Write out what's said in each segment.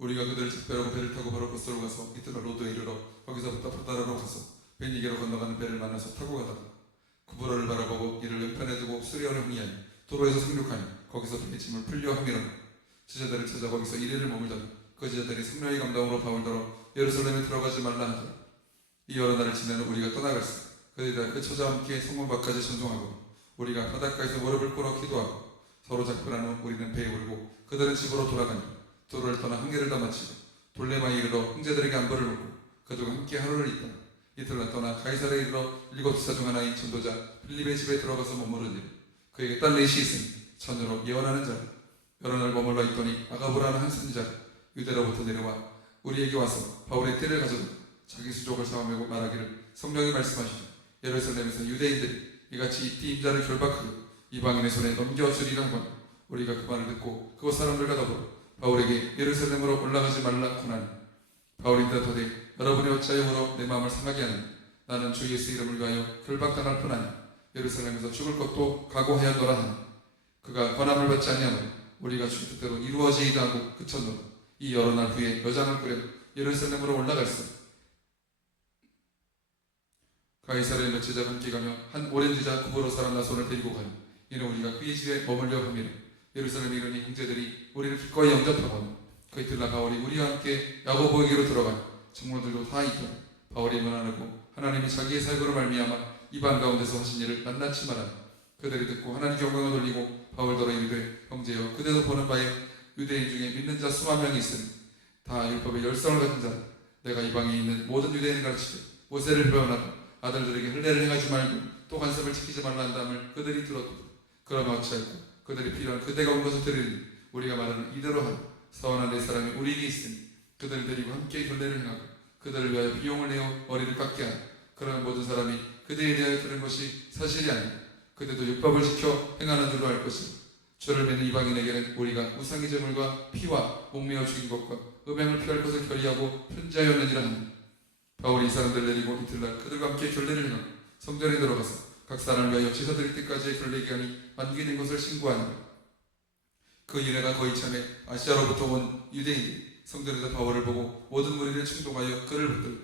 우리가 그들을 작별하고 배를 타고 바로 겉으로 가서 이튿날 로도에 이르러 거기서부터 바다로 가서 베니게로 건너가는 배를 만나서 타고 가다가 구브로를 바라보고 이를 왼편에 두고 수리온을 흥리하니 도로에서 상륙하니 거기서 배의 짐을 풀려 함이라. 지자들을 찾아 거기서 이리를 머물다가 그 지자들이 성령의 감동으로 바울더러 예루살렘에 들어가지 말라 하더라. 이 여러 날을 지내는 우리가 떠나갈세. 그들이 다 그 처자와 함께 성문 밖까지 전송하고 우리가 바닷가에서 무릎을 꿇어 기도하고 서로 작별한 후 우리는 배에 오르고 그들은 집으로 돌아가니 도로를 떠나 항해를 다 마치고 돌레마에 이르러 형제들에게 안부를 묻고 그들과 함께 하루를 있다. 이틀날 떠나 가이사르에 이르러 7지사 중 하나인 전도자 빌립의 집에 들어가서 머무르니 그에게 딸 넷이 있으니 처녀로 예언하는 자라. 여러 날 머물러 있더니 아가보라는 한 선지자가 유대로부터 내려와 우리에게 와서 바울의 띠를 가져다 자기 수족을 사오매고 말하기를 성령이 말씀하시니 예루살렘에서 유대인들이 이같이 이 띠 임자를 결박하고 이방인의 손에 넘겨주리라 하거나 우리가 그 말을 듣고 그곳 사람들과 더불어 바울에게 예루살렘으로 올라가지 말라 하나니 바울이 대답하되 여러분이 어찌하여 물어 내 마음을 상하게 하느냐. 나는 주 예수 이름을 위하여 결박당할 뿐 아니라 예루살렘에서 죽을 것도 각오하였노라 하니 그가 권함을 받지 아니하노니 우리가 주 뜻대로 이루어지이다 하고 그쳤노라. 이 여러 날 후에 여장을 꾸려 예루살렘으로 올라갔어. 가이사르의 몇 제자가 함께 가며 한 오랜 제자 구브로 사람 나손을 데리고 가니 이는 우리가 그의 집에 머물려 함이라. 예루살렘에 이르니 형제들이 우리를 기꺼이 영접하거늘 그 이튿날 바울이 우리와 함께 야고보에게로 들어가니 청문들도 다 있더라. 바울이 문안하고 하나님이 자기의 살고로 말미암아 이방 가운데서 하신 일을 낱낱이 말하니 그들이 듣고 하나님께 영광을 돌리고 바울더러 이르되 형제여 그대도 보는 바에 유대인 중에 믿는 자 수만 명이 있으니 다 율법의 열성을 가진 자라. 내가 이방에 있는 모든 유대인을 가르치되 모세를 배워나고 아들들에게 흘례를 행하지 말고 또 관습을 지키지 말라 한다음을 그들이 들었도다. 그러면 어찌할꼬 그들이 필요한 그대가 온 것을 들으니 우리가 말하는 이대로 하라. 서원한 네 사람이 우리에게 있으니 그들을 데리고 함께 결례를 행하고 그들을 위하여 비용을 내어 머리를 깎게 하라. 그러면 모든 사람이 그대에 대하여 들은 것이 사실이 아니라 그대도 율법을 지켜 행하는 줄로 알 것이라. 죄를 맺는 이방인에게는 우리가 우상의 제물과 피와 목매어 죽인 것과 음행을 피할 것을 결의하고 편지하였느니라 하니 바울이 이 사람들을 데리고 이틀날 그들과 함께 결례를 행하고 성전에 들어가서 각 사람을 위하여 제사 드릴 때까지의 결례 기한이 만기된 것을 신고하니라. 그 이래가 거의 참에 아시아로부터 온 유대인이 성전에서 바울을 보고 모든 무리를 충동하여 그를 붙들고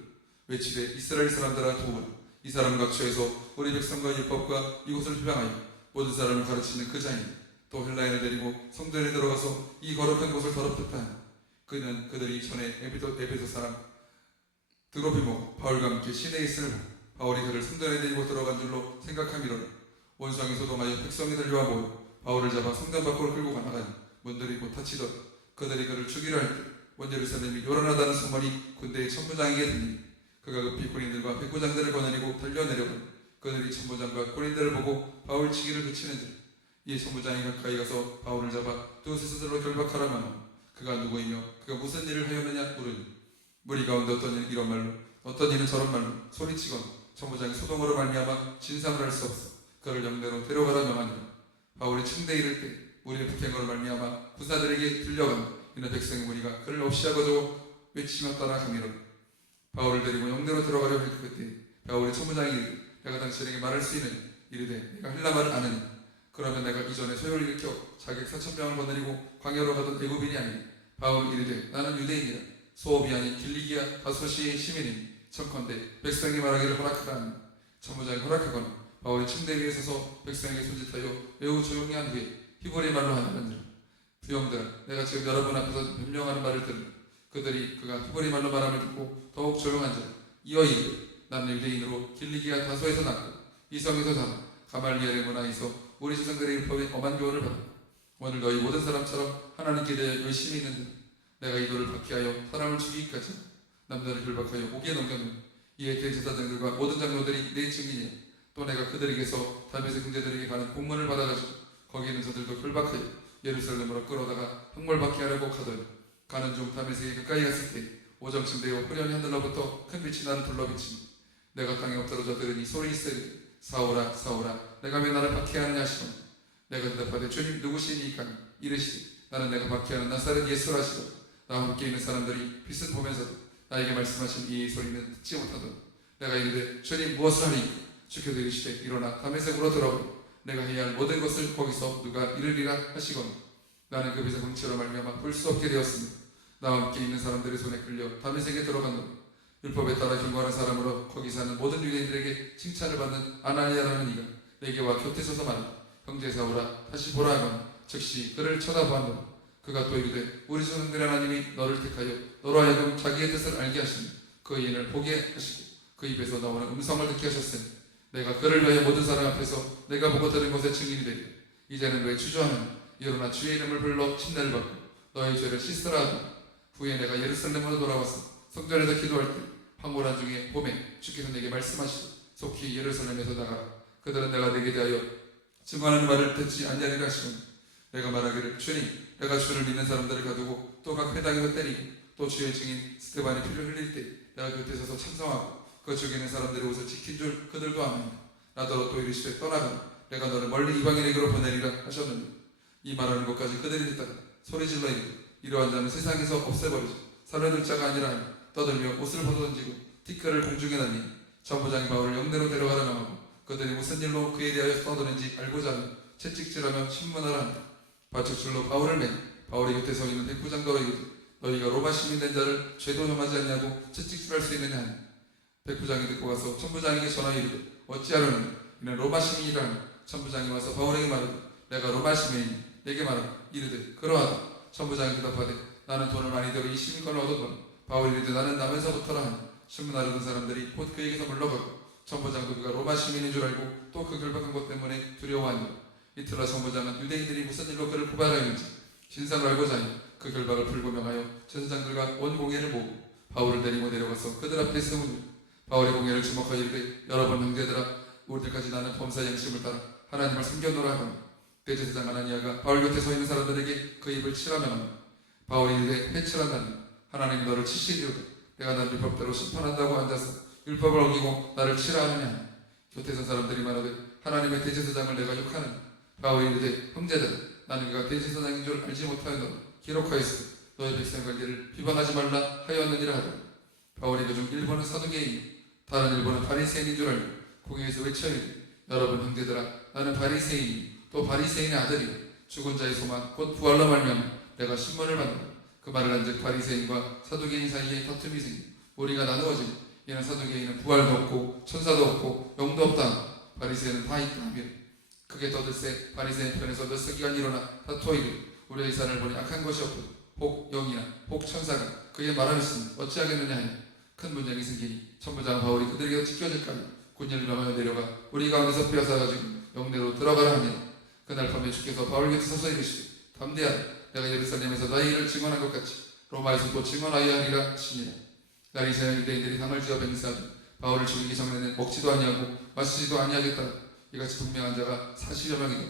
외치되 이스라엘 사람들아 도우라. 이 사람 각처에서 우리 백성과 율법과 이곳을 비방하여 모든 사람을 가르치는 그 자이니 또 헬라인을 데리고 성전에 들어가서 이 거룩한 곳을 더럽혔다 하니 그는 그들이 전에 에베소 사람 드로피모 바울과 함께 시내에 있음을 보고 바울이 그를 성전에 데리고 들어간 줄로 생각함이로라. 원수왕이 소동하여 백성이 달려와 모여 바울을 잡아 성전 밖으로 끌고 가나가니 문들이 곧 닫히더라. 그들이 그를 죽이려 할 때 온 예루살렘이 요란하다는 소문이 군대의 천부장에게 들리니 그가 급히 군인들과 백부장들을 거느리고 달려내려가니 그들이 천부장과 군인들을 보고 바울 치기를 그치는지라. 이 천부장이 가까이 가서 바울을 잡아 두 스스로 결박하라만 하고 그가 누구이며 그가 무슨 일을 하였느냐 물으니 무리 가운데 어떤 이는 이런 말로 어떤 이는 저런 말로 소리치거나 천부장이 소동으로 말미암아 진상을 할 수 없어 그를 영내로 데려가라 명하니라. 바울이 층대에 이를 때 무리의 북행으로 말미암아 군사들에게 들려가며 이는 백성의 무리가 그를 없이 하거저 외치며 따라가미로라. 바울을 데리고 영내로 들어가려 할 그때 바울의 천부장이 이르되 내가 당신에게 말할 수 있느냐. 이르되 내가 헬라말을 아느냐. 그러면 내가 이전에 소요를 일으켜 자객 4,000명을 거느리고 광야로 가던 애굽인이 아니니. 바울이 이르되 나는 유대인이라. 소업이 아닌 길리기아 다소시의 시민이니 청컨대 백성이 말하기를 허락하라 하니 천부장이 허락하거나 바울이 침대 위에 서서 백성에게 손짓하여 매우 조용히 한 후에 히브리 말로 하느니라. 부형들아 내가 지금 여러분 앞에서 변명하는 말을 들으라. 그들이 그가 히브리 말로 말함을 듣고 더욱 조용한 자라. 이어 이르되 나는 유대인으로 길리기아 다소에서 났고 이 성에서 자라 가말리엘의 문화에서 우리 조상들의 율법에 엄한 교훈을 받아 오늘 너희 모든 사람처럼 하나님께 대해 열심히 있는데 내가 이도를 박해하여 사람을 죽이기까지 남자를 결박하여 옥에 넘겼노니 이에 대제사장들과 모든 장로들이 내 증인이야. 또 내가 그들에게서 다메섹 형제들에게 가는 공문을 받아가지고 거기에는 저들도 결박하여 예루살렘으로 끌어다가 형벌받게 하려고 가더니 가는 중 다메섹에 가까이 갔을 때 오정쯤 되어 호련히 하늘로부터 큰 빛이 나는 불러비치니 내가 땅에 엎드러져 들으니 소리 있으리 사오라 사오라 내가 왜 나를 박해하느냐 하시더니 내가 대답하되 주님 누구시니까 이르시되 나는 내가 박해하는 나사렛 예수라 하시더니 나와 함께 있는 사람들이 빛을 보면서도 나에게 말씀하신 이 소리는 듣지 못하더니 내가 이르되 주님 무엇을 하리까. 주께서 이르시되 일어나 다메섹으로 들어가라. 내가 해야 할 모든 것을 거기서 누가 이르리라 하시거늘 나는 그 빛의 광채로 말미암아 볼 수 없게 되었으니 나와 함께 있는 사람들의 손에 끌려 다메섹에 들어간다. 율법에 따라 경고하는 사람으로 거기 사는 모든 유대인들에게 칭찬을 받는 아나니아라는 이가 내게 와 곁에 서서 말하되 형제 사울아 다시 보라 하거나 즉시 그를 쳐다보았노라. 그가 또 이르되 우리 조상들 하나님이 너를 택하여 너로 하여금 자기의 뜻을 알게 하시며 그 인을 보게 하시고 그 입에서 나오는 음성을 듣게 하셨으니 내가 그를 위하여 모든 사람 앞에서 내가 보고 들은 것의 증인이 되리라. 이제는 왜 주저하느냐. 일어나 주의 이름을 불러 침례를 받고 너의 죄를 씻으라 하고 후에 내가 예루살렘으로 돌아와서 성전에서 기도할 때 황홀한 중에 봄에 주께서 내게 말씀하시고 속히 예루살렘에서 나가라. 그들은 내가 내게 대하여 증언하는 말을 듣지 아니하리라 하시니 내가 말하기를 주님 내가 주를 믿는 사람들을 가두고 또 각 회당에서 때리고 또 주의 증인 스데반이 피를 흘릴 때 내가 곁에 서서 참성하고 그 죽에 있는 사람들의 옷을 지킨 줄 그들도 아나이다. 나더러 또 이르시되 떠나가라. 내가 너를 멀리 이방인에게로 보내리라 하셨느니 이 말하는 것까지 그들이 듣다가 소리질러 이르되 이러한 자는 세상에서 없애버리자. 살려둘 자가 아니라 하니 떠들며 옷을 벗어던지고 티끌을 공중에 날리니 천부장이 바울을 영내로 데려가라 명하고 그들이 무슨 일로 그에 대하여 떠드는지 알고자 하며 채찍질하며 신문하라 한다. 발축줄로 바울을 매니 바울이 곁에 서 있는 백부장더러 이르되 너희가 로마 시민 된 자를 죄도 범하지 않냐고 채찍질할 수 있느냐 하니 백부장이 듣고 가서 천부장에게 전하여 이르되 어찌하려느냐. 이는 로마 시민이라 하니 천부장이 와서 바울에게 말하되 내가 로마 시민이니 내게 말하라. 이르되 그러하다. 천부장이 대답하되 나는 돈을 많이 들어 이 시민권을 얻었거늘 바울이 이르되 나는 남에서부터라 하니 신문하려던 사람들이 곧 그에게서 물러가고 천부장도 그가 로마 시민인 줄 알고 또 그 결박한 것 때문에 두려워하니라. 이틀날 천부장은 유대인들이 무슨 일로 그를 고발하였는지 진상을 알고자 하니 그 결박을 풀고 명하여 천사장들과 온 공회를 모으고 바울을 데리고 내려가서 그들 앞에 세우니 바울의 공회를 주목하여 이르되 여러분 형제들아 우리들까지 나는 범사 양심을 따라 하나님을 섬겼노라 하거니 대제사장 아나니아가 바울 곁에 서 있는 사람들에게 그 입을 치라며 하니 바울이 이르되 회칠한다니 하나님이 너를 치시리로다. 내가 나를 율법대로 심판한다고 앉아서 율법을 어기고 나를 치라 하느냐. 곁에 선 사람들이 말하되 하나님의 대제사장을 내가 욕하느냐. 바울이 이르되 형제들 나는 그가 대제사장인 줄 알지 못하였노라. 기록하였으되 너희 백성 관계를 비방하지 말라 하였느니라 하더라. 바울이 그중 일본은 사두개인이요 다른 일본은 바리새인인 줄 알고 공회에서 외쳐 이르되 여러분 형제들아 나는 바리새인이 또 바리새인의 아들이요 죽은 자의 소망 곧 부활로 말미암아 내가 신문을 받는다. 그 말을 한즉 바리새인과 사두개인 사이에 다툼이 생겨 우리가 나누어지니 이는 사두개인은 부활도 없고 천사도 없고 영도 없다. 바리새인은 다 있다 하며 크게 떠들세 바리새인 편에서 몇 서기간 일어나 다투어 이르되 우리의 이산을 보니 악한 것이 없고 혹 영이나 혹 천사가 그의 말하였으니 어찌하겠느냐 하니 큰 분쟁이 생기니 천부장 바울이 그들에게서 지켜질까니 군인을 명하여 내려가 우리 가운데서 빼앗아가지고 영내로 들어가라 하니 그날 밤에 주께서 바울 곁에 서서 이르시되 담대하라. 내가 예루살렘에서 너희 일을 증언한 것 같이 로마에서도 증언하여야 하리라 하시니라. 날이 새어 유대인들이 당을 지어 맹세하되 바울을 죽이기 전에는 먹지도 아니하고 마시지도 아니하겠다. 이같이 분명한 자가 40여 명이다.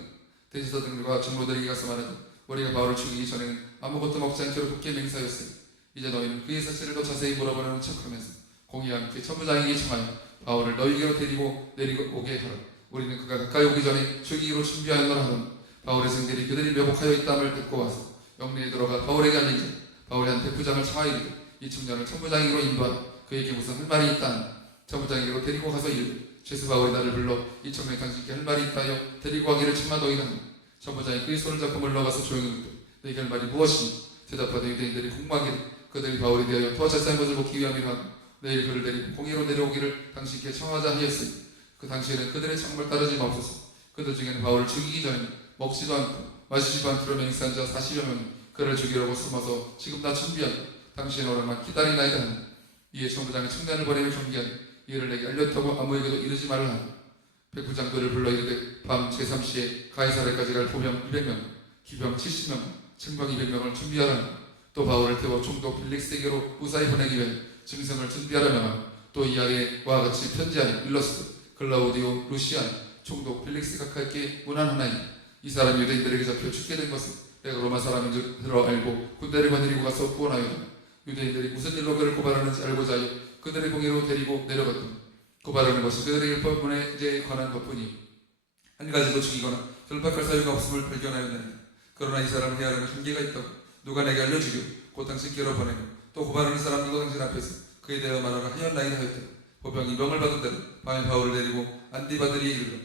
대제사장들과 장로들에게 가서 말하되 우리가 바울을 죽이기 전에는 아무것도 먹지 않기로 굳게 맹세하였으니 이제 너희는 그의 사실을 더 자세히 물어보려는 척하면서 공의와 함께 천부장에게 청하여 바울을 너희에게로 데리고 오게 하라. 우리는 그가 가까이 오기 전에 죽이기로 준비하였노라 하더니 바울의 성들이 그들이 매복하여 있다함을 듣고 와서 영내에 들어가 바울에게 알리자 바울이 한 백부장을 청하여 이르되 이 청년을 천부장에게로 인도하라. 그에게 무슨 할 말이 있다 하니 천부장에게로 데리고 가서 이르되 죄수 바울이 나를 불러 이 청년이 당신께 할 말이 있다 하여 데리고 가기를 청하더이다 하니 천부장이 그의 손을 잡고 물러가서 조용히 묻되 너희가 할 말이 무엇이니. 대답하되 유대인들이 공방하기를 그들이 바울에 대하여 더 자세한 것을 묻기 위함이라 하고 내일 그를 데리고 공회로 내려오기를 당신께 청하자 하였으니 그 당시에는 그들의 청을 따르지 마옵소서. 그들 중에는 바울을 죽이기 전에 먹지도 않고 마시지도 않기로 맹세한 자 40여 명이 그를 죽이려고 숨어서 지금 다 준비하고 당신의 오락만 기다리나이다 하니 이에 천부장이 청년을 보내며 경계하니 이를 내게 알렸다고 아무에게도 이르지 말라 하니 백부장 그를 불러 이르되 밤 제3시에 가이사랴까지 갈 보병 200명 기병 70명 청병 200명을 준비하라니 또 바울을 태워 총독 벨릭스에게로 무사히 보내기 위해 증성을 준비하라 명하며 또 이 아래와 같이 편지하니 일러스되 글라우디오 루시안 총독 벨릭스 각하께 문안하나니 이 사람 유대인들에게 잡혀 죽게 된 것은 내가 로마 사람인 줄 들어 알고 군대를 거느리고 가서 구원하였다. 유대인들이 무슨 일로 그를 고발하는지 알고자 하여 그들의 공회로 데리고 내려갔더니 고발하는 것이 그들의 율법문에 관한 것뿐이 한 가지도 죽이거나 결박할 사유가 없음을 발견하였나니 그러나 이 사람은 해야 하는 한계가 있다고 누가 내게 알려주기로 곧 당신께로 보내고 또 고발하는 사람들도 당신 앞에서 그에 대하여 말하라 하였나이다 하였다. 보병이 명을 받은 대로 밤에 바울을 데리고 안디바드리에 이르러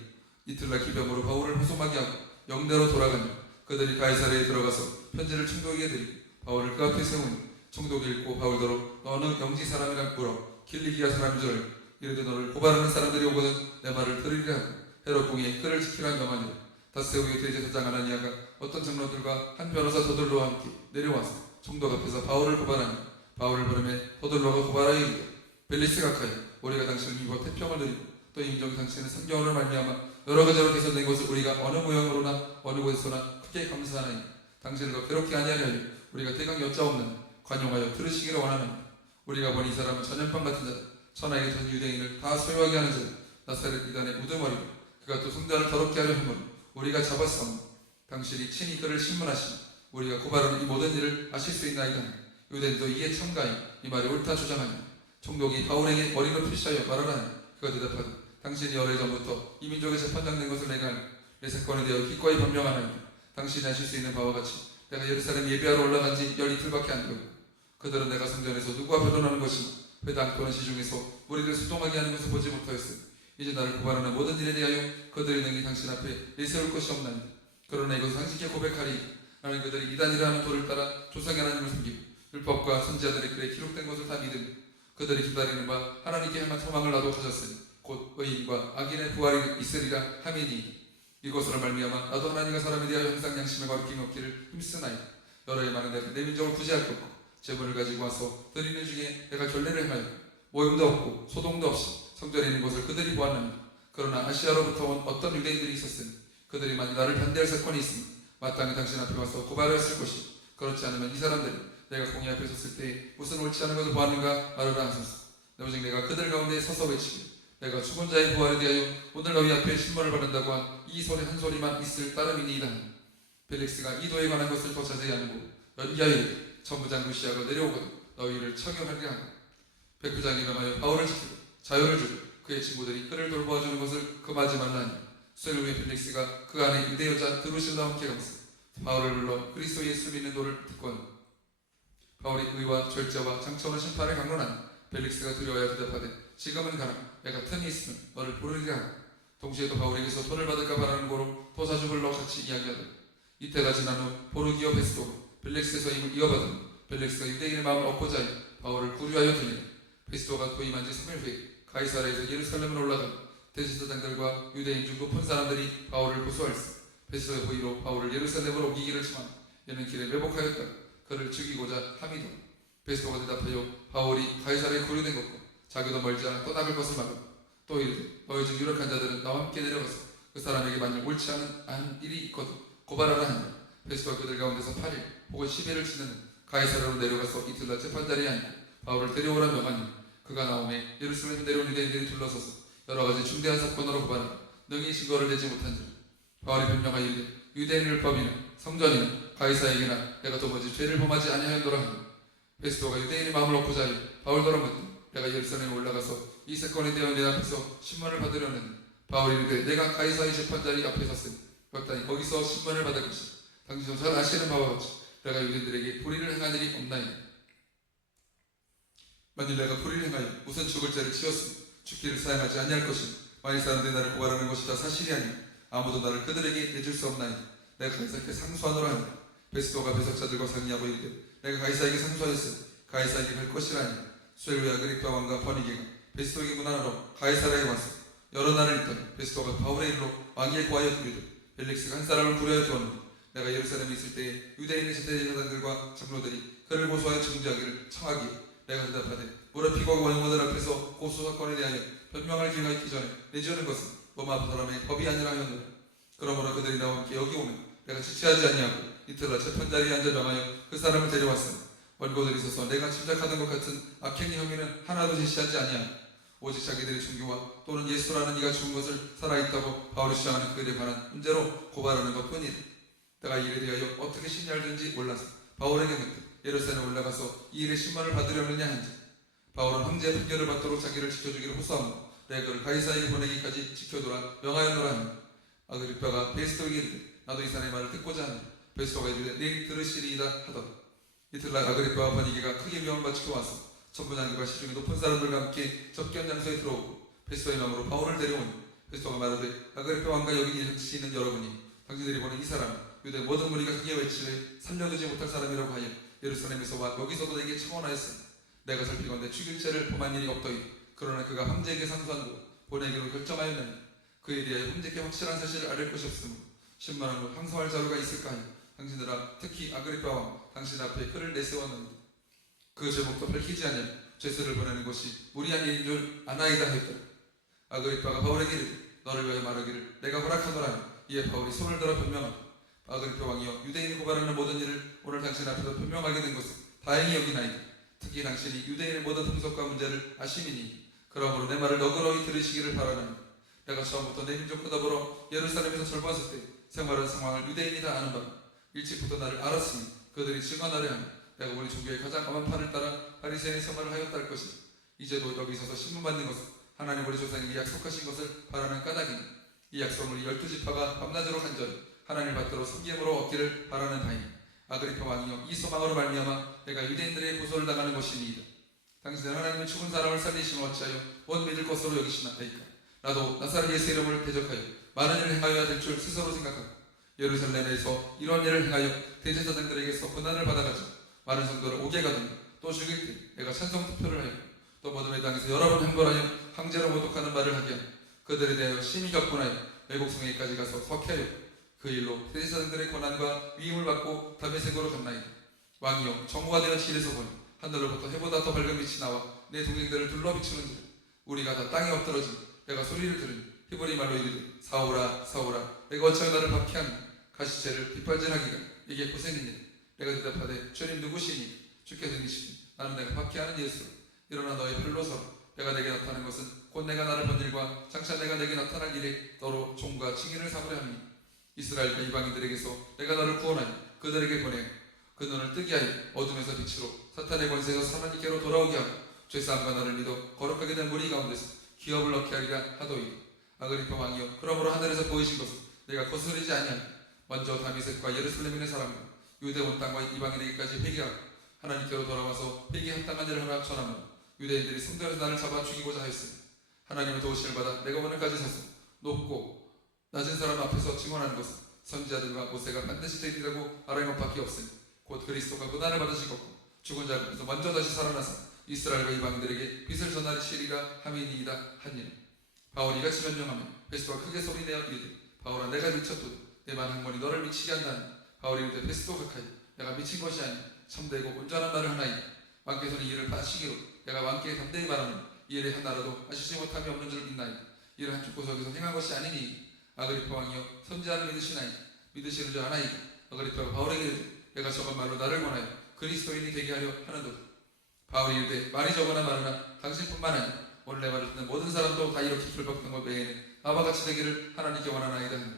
이틀날 기병으로 바울을 호송하게 하고 영내로 돌아가며 그들이 가이사랴에 들어가서 편지를 총독에게 드리고 바울을 그 앞에 세우니 총독이 읽고 바울더러 너는 영지 사람이라 물어 길리기아 사람인 줄 알고 이르되 너를 고발하는 사람들이 오거든 내 말을 들으리라 하고 헤롯 공의에 그를 지키라 명하니라. 닷새 후에 대제사장 아나니아가 어떤 장로들과 한 변호사 더들로와 함께 내려와서 총독 앞에서 바울을 고발하니 바울을 부르매 더들로가 고발하여 이르되 벨리스 각하여 우리가 당신을 믿어 태평을 누리고 또 인정 당신의 성경으로 말미암아 여러 가지로 개선된 것을 우리가 어느 모양으로나 어느 곳에서나 크게 감사하나니 당신을 더 괴롭게 아니하려 하여 우리가 대강 여짜옵나니 관용하여 들으시기를 원하나니 우리가 보니 이 사람은 전염병 같은 자다. 천하의 전 유대인을 다 소유하게 하는 자다. 나사렛 이단의 우두머리고 그가 또 성전을 더럽게 하려 함으로 우리가 잡았사오니 당신이 친히 그를 신문하시니 우리가 고발하는 이 모든 일을 아실 수 있나이다. 유대인도 이에 참가하여 이 말이 옳다 주장하니 총독이 바울에게 머리로 표시하여 말하라니 그가 대답하되 당신이 여러 해 전부터 이 민족의 재판장 된 것을 내가 알고 내 사건에 대하여 기꺼이 변명하나니 당신이 아실 수 있는 바와 같이 내가 예루살렘 예배하러 올라간 지 열 이틀밖에 안 되고 그들은 내가 성전에서 누구와 변론하는 것이나 회당 또는 시중에서 우리를 수동하게 하는 것을 보지 못하였으니 이제 나를 고발하는 모든 일에 대하여 그들이 능히 당신 앞에 내세울 것이 없나니 그러나 이것을 상식에 고백하리 나는 그들이 이단이라 하는 도를 따라 조상의 하나님을 섬기고 율법과 선지자들의 글에 기록된 것을 다 믿으며 그들이 기다리는 바 하나님께 향한 소망을 나도 가졌으니 곧 의인과 악인의 부활이 있으리라 함이니 이것으로 말미암아 나도 하나님과 사람에 대하여 항상 양심에 거리낌이 없기를 힘쓰나이다. 여러 해 많은 내가 내 민족을 구제할 것 없고 재물을 가지고 와서 드리는 중에 내가 결례를 행하여 모임도 없고 소동도 없이 성전에 있는 것을 그들이 보았나니 그러나 아시아로부터 온 어떤 유대인들이 있었으니 그들이 만일 나를 반대할 사건이 있으면 마땅히 당신 앞에 와서 고발하였을 것이 그렇지 않으면 이 사람들이 내가 공의 앞에 섰을 때 무슨 옳지 않은 것을 보았는가 말하라 하소서. 오직 내가 그들 가운데 서서 외치고 내가 죽은 자의 부활에 대하여 오늘 너희 앞에 신문을 받는다고 한 이 소리 한 소리만 있을 따름이니이다. 벨릭스가 이 도에 관한 것을 더 자세히 알고 연기하여 천부장 루시아가 내려오거든 너희를 처형하게 하고 백부장이 명하여 바울을 지키고 자유를 주고 그의 친구들이 그를 돌보아주는 것을 금하지 말라니 수행을 위해 벨릭스가 그 안에 유대 여자 드루실라와 함께 가서 바울을 불러 그리스도 예수 믿는 도를 듣고 바울이 의와 절제와 장차오는 심판을 강론하니 벨릭스가 두려워하여 대답하되 지금은 가라 내가 틈이 있으면 너를 부르리라 하고 동시에도 바울에게서 돈을 받을까 바라는 고로 도사주 불러 같이 이야기하더라. 이때가 지난 후 보르기오 베스도가 벨릭스에서 임을 이어받은 벨릭스가 유대인의 마음을 얻고자 하여 바울을 구류하여 들리니 베스도가 부임한 지 3일 후에 가이사라에서 예루살렘으로 올라가 대제사장들과 유대인 중 높은 사람들이 바울을 고소할세. 베스도의 부의로 바울을 예루살렘으로 옮기기를 청하니 이는 길에 매복하였다. 그를 죽이고자 함이다. 베스도가 대답하여 바울이 가이사라에 구류된 것과 자기도 멀지 않아 떠나갈 것을 말하고 또 이르되 너희 중 유력한 자들은 나와 함께 내려가서 그 사람에게 만일 옳지 않은 일이 있거든 고발하라 하니 베스도가 그들 가운데서 8일 혹은 10일을 지내는 가이사라로 내려가서 이틀날 재판자리에 앉고 바울을 데려오라 명하니 그가 나오매 예루살렘 내려온 유대인들이 둘러서서 여러 가지 중대한 사건으로 고발하고 능히 증거를 내지 못한 자 바울이 변명하여 이르되 유대인 율법이나 성전이나 가이사에게나 내가 도무지 죄를 범하지 아니하였노라 하니 베스도가 유대인의 마음을 얻고자 하여 바울더러 묻되 내가 예루살렘에 올라가서 이 사건에 대하여 내 앞에서 신문을 받으려는 바울이 이르되 내가 가이사의 재판자리 앞에 섰으니 마땅히 거기서 신문을 받을 것이다. 당신도 잘 아시는 바와 같이 내가 유대인들에게 불의를 행한 일이 없나이다. 만일 내가 불의를 행하여 무슨 죽을 죄를 지었으면 죽기를 사용하지 아니할 것이니 만일 사람들이 나를 고발하는 것이 다 사실이 아니면 아무도 나를 그들에게 내줄 수 없나이다. 내가 가이사에게 상소하노라 하니 베스도가 배석자들과 상의하고 이르되 내가 가이사에게 상소하였으니 가이사에게 갈 것이라니 수엘루야 그리파 왕과 버니게가 베스도에게 문안하러 가이사라에 와서 여러 날을 있더니 베스도가 바울의 일로 왕위에 구하여 드리되 벨릭스가 한 사람을 구려하여 두었는데 내가 예루살렘에 있을 때에 유대인의 제사장들과 장로들이 그를 고소하여 정죄하기를 청하기에 내가 대답하되 무릎피고 원영원들 앞에서 고소 사건에 대하여 변명할 기회가 있기 전에 내주는 것은 로마 사람의 법이 아니라 하였노라. 그러므로 그들이 나와 함께 여기 오면 내가 지체하지 아니하고 이틀날 재판자리에 앉아 명하여 그 사람을 데려왔으니 원고들이 있어서 내가 짐작하던 것 같은 악행 혐의는 하나도 제시하지 아니하고 오직 자기들의 종교와 또는 예수라는 이가 죽은 것을 살아있다고 바울이 주장하는 그에 관한 문제로 고발하는 것뿐이다. 내가 이 일에 대하여 어떻게 심리할는지 몰라서 바울에게 묻되 예루살렘에 올라가서 이 일의 신문을 받으려느냐 한지 바울은 황제의 판결을 받도록 자기를 지켜주기를 호소하므로 내가 그를 가이사에게 보내기까지 지켜두라 명하였노라 하니 아그리파가 베스도에게 이르되 나도 이 사람의 말을 듣고자 하니 베스도가 이르되 내일 들으시리이다 하더라. 이틀날 아그리파와 버니게가 크게 위험을 바치고 와서 천부장들과 시중의 높은 사람들과 함께 접견 장소에 들어오고 베스도의 명으로 바울을 데려오니 베스도가 말하되 아그리파 왕과 여기 계시는 여러분이 당신들이 보는 이 사람 유대 모든 무리가 크게 외치되 살려두지 못할 사람이라고 하여 예루살렘에서와 여기서도 내게 청원하였으니 내가 살피건대 죽일 죄를 범한 일이 없더이다. 그러나 그가 황제에게 상소한 후 보내기로 결정하였나니 그에 대하여 황제께 확실한 사실을 알릴 것이 없으므로 신문한 후 항소할 자료가 있을까 하니 당신들아 특히 아그리파 왕 당신 앞에 그를 내세웠느니라. 그 제목도 밝히지 않으면 죄수를 보내는 것이 무리한 일인 줄 아나이다 하였더라. 아그리파가 바울에게 이르되 너를 위하여 말하기를 내가 허락하노라 하니 이에 바울이 손을 들어 변명하되 아그리파 왕이여 유대인이 고발하는 모든 일을 오늘 당신 앞에서 변명하게 된 것은 다행히 여기나이다. 특히 당신이 유대인의 모든 풍속과 문제를 아심이니 그러므로 내 말을 너그러이 들으시기를 바라나니 내가 처음부터 내 민족과 더불어 예루살렘에서 절부했을 때 생활한 상황을 유대인이 다 아는 바라. 일찍부터 나를 알았으니 그들이 증언하려 하니 내가 우리 종교의 가장 엄한 판을 따라 바리새인의 생활을 하였다 할 것이니 이제도 여기 서서 신문받는 것은 하나님 우리 조상에게 약속하신 것을 바라는 까닭이니 이 약속을 이 12지파가 밤낮으로 간절히 하나님을 받들어 섬김으로 얻기를 바라는 바이니 아그리파 왕이여 이 소망으로 말미암아 내가 유대인들의 고소를 당하는 것이니이다. 당신은 하나님의 죽은 사람을 살리심을 어찌하여 못 믿을 것으로 여기시나이까. 나도 나사렛 예수 이름을 대적하여 많은 일을 행하여야 될 줄 스스로 생각하고 예루살렘에서 이런 일을 행하여 대제사장들에게서 고난을 받아가지고 많은 성도를 옥에 가든가 또 죽일 때 내가 찬성 투표를 하여 또 모둠의 땅에서 여러 번 행벌하여 황제로 모독하는 말을 하게 하며 그들에 대하여 심히 격분하여 외국성에까지 가서 석회하여 그 일로 대제사장들의 고난과 위임을 받고 다메섹으로 갔나이다. 왕이여 정오가 되어 길에서 보니 하늘로부터 해보다 더 밝은 빛이 나와 내 동생들을 둘러 비추는지라. 우리가 다 땅에 엎드러지니 내가 소리를 들으니 히브리 말로 이르되 사오라 사오라 내가 어찌하여 나를 박해하느냐. 가시체를 빗발질하기가 이게 고생이니라. 내가 대답하되 주님 누구시니 주께서 이르시니 나는 내가 박해하는 예수로 일어나 너의 별로 서라. 내가 내게 나타나는 것은 곧 내가 나를 본 일과 장차 내가 내게 나타날 일에 너로 종과 증인을 삼으려 함이니 이스라엘과 이방인들에게서 내가 너를 구원하여 그들에게 보내어 그 눈을 뜨게 하여 어둠에서 빛으로 사탄의 권세에서 하나님께로 돌아오게 하고 죄사함과 나를 믿어 거룩하게 된 무리 가운데서 기업을 얻게 하리라 하도이다. 아그리파 왕이여 그러므로 하늘에서 보이신 것은 내가 거스르지 아니하니 먼저 다메섹과 예루살렘에 있는 사람과 유대 온 땅과 이방인에게까지 회개하고 하나님께로 돌아와서 회개에 합당한 일을 하나 전하며 유대인들이 성전에서 나를 잡아 죽이고자 하였으니 하나님의 도우심을 받아 내가 오늘까지 서서 높고 낮은 사람 앞에서 증언하는 것은 선지자들과 모세가 반드시 되리라고 말할 것밖에 없으니 곧 그리스도가 고난을 받으실 것고 죽은 자 가운데서 먼저 다시 살아나서 이스라엘과 이방인들에게 빛을 전하시리라 함이니이다 하니라. 바울이 이같이 변명하며 베스토가 크게 소리내어 이르되 바울아 내가 미쳤도다. 내 만행문이 너를 미치게 한다니. 바울이 이르되 베스토 가까이 내가 미친 것이 아니 참되고 온전한 말을 하나이다. 왕께서는 이 일을 하시기로 내가 왕께 담대히 말하노니 이 일에 하나라도 하시지 못함이 없는 줄 믿나이다. 이를 한쪽 구석에서 행한 것이 아니니 아그리파 왕이여 선지자를 믿으시나이다. 믿으시는 줄 아나이다. 아그리파가 바울에게 이르되 내가 저건 말로 나를 권하여 그리스도인이 되게 하려 하는도다. 바울이 이르되 말이 적으나 많으나 당신뿐만 아니라 오늘 내 말을 듣는 모든 사람도 다 이렇게 불법된 것 외에는 나와 같이 되기를 하나님께 원하나이다 하니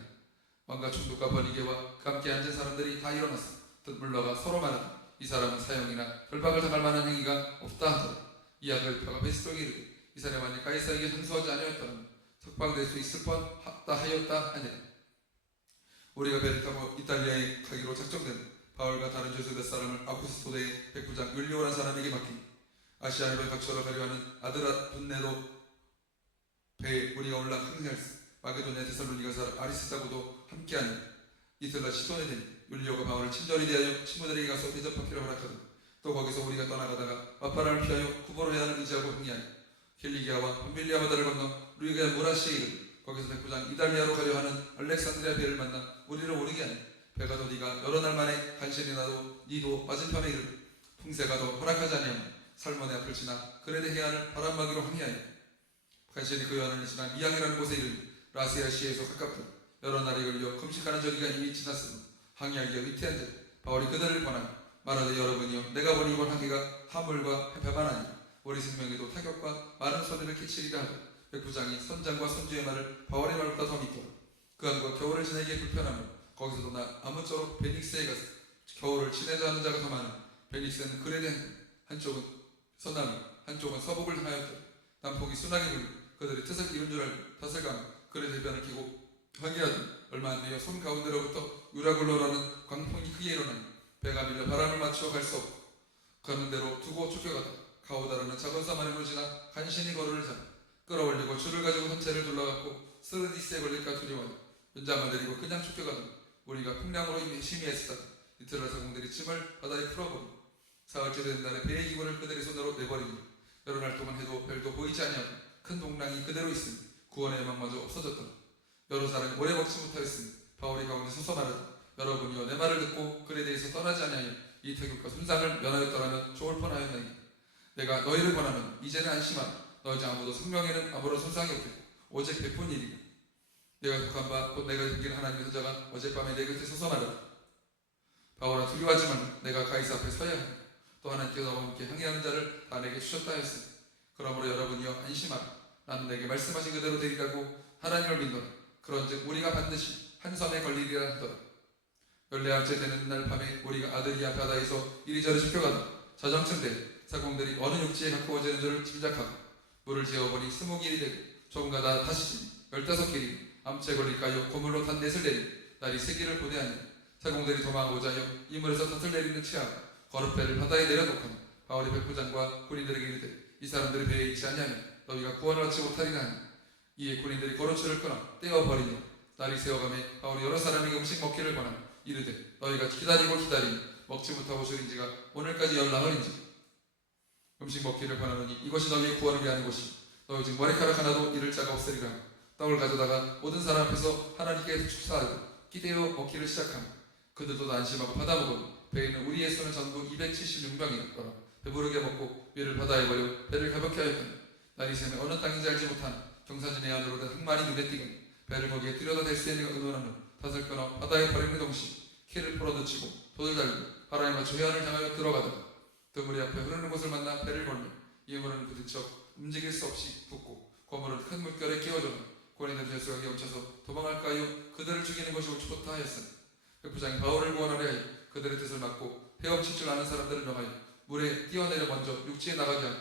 왕과 총독과 번이게와 그 함께 앉은 사람들이 다 일어나서 물러가 서로 말하되 이 사람은 사형이나 결박을 당할 만한 행위가 없다 하더라. 이 아그리파가 베스토에게 이르되 이 사람이 가이사에게 항소하지 아니하였더라면 석방될 수 있을 뻔하다 하였다 하니라. 우리가 배를 타고 이탈리아에 가기로 작정된 바울과 다른 죄수 몇 사람을 아쿠스토대의 백부장 율리오라는 사람에게 맡기니 아시아 해변 각처로 가려 하는 아드라 분네로 배에 우리가 올라 항해할세. 마게도냐 데살로니가 사람 아리스다고도 함께하니 이틀날 시돈에 되니 율리오가 바울을 친절히 대하여 친구들에게 가서 대접하기를 허락하더니 또 거기서 우리가 떠나가다가 마파라를 피하여 구보로 해안을 의지하고 항해하니 킬리기아와 밤빌리아 바다를 건너 루이가 무라시에 이르니 거기서 백부장 이달리아로 가려 하는 알렉산드리아 배를 만나 우리를 오르게 하니 배가 더디가 여러 날 만에 간신히 나도 니도 맞은편에 이르니 풍세가 더 허락하지 아니하면 살몬의 앞을 지나 그레데 해안을 바람막이로 항해하니 간신히 그 해안을 지나 미양이라는 곳에 이르니 라시아시에서 가깝다. 여러 날이 걸려 금식하는 저기가 이미 지났으므로 항해하기가 위태한 자 바울이 그들을 권하며 말하되 여러분이여 내가 보니 이번 항해가 화물과 해파만 아니라 우리 생명에도 타격과 많은 손해를 끼치리라 하고 백부장이 선장과 선주의 말을 바울의 말보다 더 믿더라. 그 항과 겨울을 지내기에 불편하며 거기서도 나 아무쪼록 베닉스에 가서 겨울을 지내자 하는 자가 더 많으며 베닉스는 그레데 한쪽은 서남이 한쪽은 서북을 향하였더라. 남풍이 순하게 불며 그들이 뜻을 이룬 줄 알고 탓을 가며 그레데 해변을 끼고 항해하더니 얼마 안 되어 손 가운데로부터 유라굴로라는 광풍이 크게 일어나니 배가 밀려 바람을 맞추어 갈 수 없고 가는 대로 두고 쫓겨가다 가오다라는 작은 사마리로 지나 간신히 거루를 잡아 끌어올리고 줄을 가지고 선체를 둘러갖고 스르디스에 걸릴까 두려워하여 연장을 내리고 그냥 쫓겨가더니 우리가 풍랑으로 심히 애쓰다 이틀날 사공들이 짐을 바다에 풀어버리고 사흘째 된 날에 배의 기물을 그들의 손으로 내버리니 여러 날 동안 해도 별도 보이지 아니하고 큰 동랑이 그대로 있으니 구원의 여망마저 없어졌더라. 여러 사람이 오래 먹지 못하였으니 바울이 가운데 서서 말하되 여러분이여 내 말을 듣고 글에 대해서 떠나지 아니하여 이 태국과 손상을 면하였더라면 좋을 뻔하였나이다. 내가 너희를 권하면 이제는 안심하라. 너희 중 아무도 생명에는 아무런 손상이 없겠고 오직 베푼 일이라. 내가 속한 바 곧 내가 섬기는 하나님의 사자가 어젯밤에 내 곁에 서서 말하라. 바울아 두려워하지 말라. 내가 가이사 앞에 서야 하니 또 하나님께서 너와 함께 항해하는 자를 다 내게 주셨다 하였으니 그러므로 여러분이여 안심하라. 나는 내게 말씀하신 그대로 되리라고 하나님을 믿노라. 그런즉 우리가 반드시 한 섬에 걸리리라 하더라. 14일째 되는 날 밤에 우리가 아드리아 바다에서 이리저리 쫓겨가다 자정쯤 사공들이 어느 육지에 가까워지는 줄을 짐작하고 물을 재어보니 20길이 되고 조금 가다 다시 지니 15길이 암초에 걸릴까요 고물로 단 넷을 내리 날이 3길을 고대하니 사공들이 도망하고자 하여 이 물에서 덫을 내리는 체하고 거룻배를 바다에 내려놓고는 바울이 백부장과 군인들에게 이르되 이 사람들이 배에 있지 아니하면 너희가 구원을 얻지 못하리라 하니 이에 군인들이 거루줄을 끊어 떼어버리니 날이 새어가매 바울이 여러 사람에게 음식 먹기를 권하니 이르되 너희가 기다리고 먹지 못하고 줄인지가 오늘까지 14흘인지 음식 먹기를 권하노니 이것이 너희의 구원을 위하는 것이 너희 중 머리카락 하나도 잃을 자가 없으리라. 떡을 가져다가 모든 사람 앞에서 하나님께 축사하고 기대어 먹기를 시작하며 그들도 안심하고 받아먹으니 배에 있는 우리의 손은 전부 276명이었더라. 배부르게 먹고 위를 바다에 버려 배를 가볍게 하였더니 날이 새면 어느 땅인지 알지 못하는 경사진 해안으로 된 항만이 눈에 띄더니 배를 거기에 들여다 댈 수 있는 의논하며 탓을 끊어 바다에 버리는 동시에 키를 풀어놓치고 돛을 달고 바람에 맞춰 해안을 향하여 들어가다가 드물이 앞에 흐르는 곳을 만나 배를 걸며 이 물은 부딪혀 움직일 수 없이 붓고 거물은 큰 물결에 끼워져나 권인들 죄수가 멈춰서 도망할까요? 그들을 죽이는 것이 옳지못하 하였으니 백부장이 바울을 구원하려 하여 그들의 뜻을 막고 헤엄칠 줄 아는 사람들을 명하여 물에 뛰어내려 먼저 육지에 나가게 하고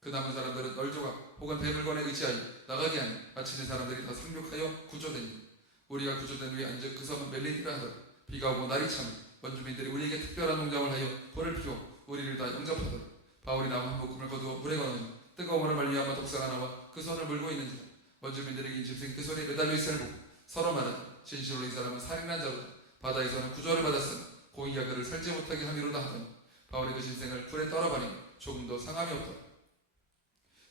그 남은 사람들은 널조각 혹은 배물건에 의지하여 나가게 하니 마침내 사람들이 다 상륙하여 구조되니 우리가 구조된 후에 앉아 그 섬은 멜린이라 하더라. 비가 오고 날이 차며 원주민들이 우리에게 특별한 농장을 하여 불을 피워 우리를 다 영접하더라. 바울이 나무 한 묶음을 거두어 물에 건너니 뜨거운 물을 말미암아 독사가 나와 그 손을 물고 있는지라. 원주민들에게 이 짐승이 그 손에 매달려 있음을 보고 서로 말하니 진실로 이 사람은 살인한 자로다. 바다에서는 구조를 받았으나 고의가 그를 살지 못하게 함이로다 하더니 바울이 그 짐승을 불에 떨어버리니 조금 더 상함이 없더라.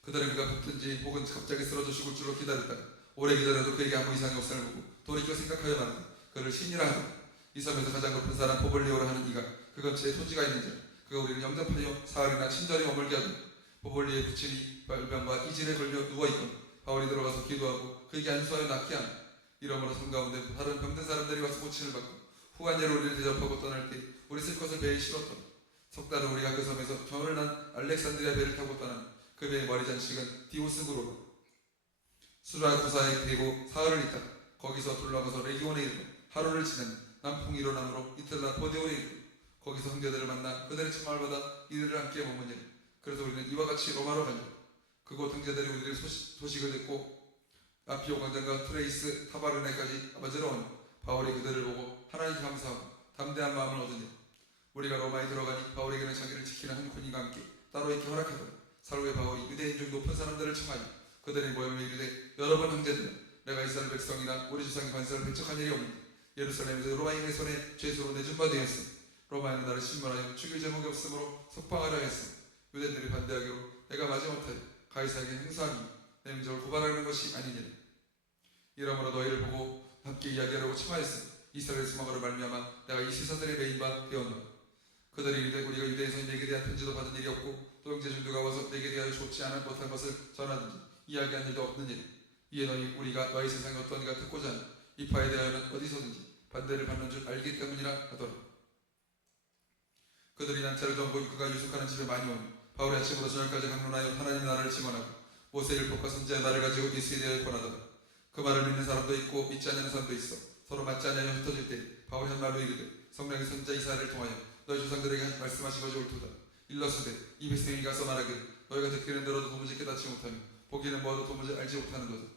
그들은 그가 붙든지 혹은 갑자기 쓰러져 죽을 줄로 기다렸다가 오래 기다려도 그에게 아무 이상이 없음을 보고 돌이켜 생각하여 말하니 그를 신이라 하더라. 이 섬에서 가장 높은 사람 보볼리오라 하는 이가 그 근처에 토지가 있는 자 그가 우리를 영접하여 사흘이나 친절히 머물게 하더니 보볼리의 부친이 발병과 이질에 걸려 누워있거늘 바울이 들어가서 기도하고 그에게 안수하여 낫게 하니 이러므로 섬 가운데 다른 병든 사람들이 와서 고침을 받고 후한예로 우리를 대접하고 떠날 때 우리 쓸 것을 배에 실었더라. 석 달은 우리가 그 섬에서 겨울을 난 알렉산드리아 배를 타고 떠나니 그 배의 머리 잔식은 디오스구로로 수라구사에 대고 사흘을 있다가 거기서 돌아가서 레기온에 이르고 하루를 지내는 남풍 일어남으로 이틀날 보데올에 이르고 거기서 형제들을 만나 그들의 청함을 받아 이들을 함께 머무니라. 그래서 우리는 이와 같이 로마로 가니 그곳 형제들이 우리의 소식을 듣고 아피오 광장과 트레이스 타바르네까지 맞으러 오니 바울이 그들을 보고 하나님 감사하고 담대한 마음을 얻으니 우리가 로마에 들어가니 바울에게는 자기를 지키는 한 군인과 함께 따로 있게 허락하더라. 사로의 바울이 유대인 중 높은 사람들을 청하여 그들의 모임에 이르되 여러분 형제들은 내가 이스라엘 백성이나 우리 조상의 관세를 배척한 일이 없는데 예루살렘에서 로마인의 손에 죄수로 내준 바 되었으니 로마인은 나를 신문하여 죽일 제목이 없으므로 석방하려 했으니 유대인들이 반대하기로 내가 마지못하여 가이사에게 행사하니 내 민족을 고발하는 것이 아니니라. 이러므로 너희를 보고 함께 이야기하려고 청하였으니 이스라엘 소망으로 말미암아 내가 이 시사들의 메인바 되었노라. 그들이 이르되 우리가 유대에서 내게 대한 편지도 받은 일이 없고 또 형제 중 누가 와서 내게 대하여 좋지 않은 못한 것을 전하든지 이야기한 일도 없는 일. 이에 너희 우리가 너희 세상에 어떤 이가 듣고자 하니 이 파에 대하여는 어디서든지 반대를 받는 줄 알기 때문이라 하더라. 그들이 난차를 정보이 그가 유숙하는 집에 많이 오니 바울이 아침부터 저녁까지 강론하여 하나님의 나라를 증언하고 모세의 율법과 선지자의 말을 가지고 예수에 대하여 권하더라. 그 말을 믿는 사람도 있고 믿지 않는 사람도 있어 서로 맞지 않으며 흩어질 때 바울이 한 말로 이르되 성령이 선지자 이사야를 통하여 너희 조상들에게 말씀하신 것이 옳도다. 일러스되 이 백성이 가서 말하기를 너희가 듣기는 들어도 도무지 깨닫지 못하며 보기는 뭐도 도무지 알지 못하는도다.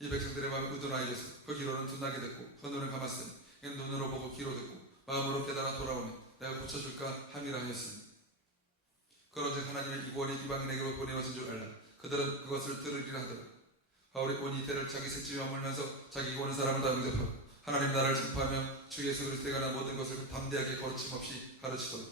이 백성들의 마음이 의둔하여서 그 귀로는 둔하게 됐고 그 눈을 감았으니 이는 눈으로 보고 귀로 듣고 마음으로 깨달아 돌아오면 내가 고쳐줄까 함이라 하였으니 그런즉 하나님의 이 구원이 이방인에게로 보내어진 줄 알라. 그들은 그것을 들으리라 하더라. 바울이 온 이때를 자기 색집에 머물면서 자기 오는 사람을 다 영접하고 하나님 나라를 증포하며 주 예수 그리스도에 관한 모든 것을 담대하게 거침없이 가르치더라.